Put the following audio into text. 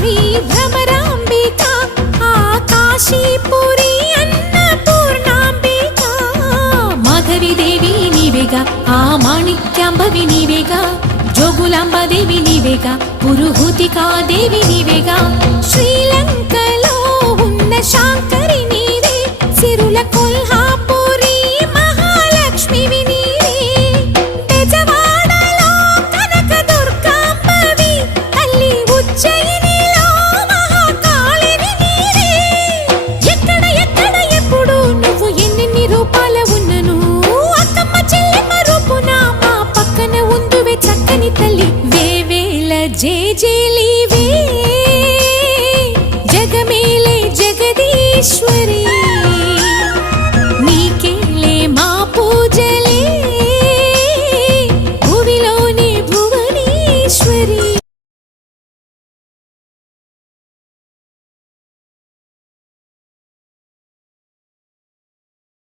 శ్రీ భ్రమరాంబిక ఆ కాశీపురి అన్నపూర్ణాంబిక మాధవి దేవి నీవేగా ఆ మాణిక్యాంబవి నీవేగా జోగులాంబదేవి నీవేగా పురుహూతికా దేవి నీవేగా శ్రీలంకలో ఉన్న శాంకరి నీవే సిరుల కొల్హాపురి మహాలక్ష్మివి నీవే బెజవాడలో కనక దుర్గాంబవి తల్లి ఉజ్జయినిలో మహాకాళివి నీవే ఎక్కడ ఎక్కడ ఎప్పుడు నువ్వు ఎన్నెన్ని రూపాల ఉన్నను అక్కమ్మ చెల్లెమ్మ రూపున మా పక్కన ఉందువే చక్కని తల్లి వేవేల జేజేలివే జగమేలే జగదీశ్వరి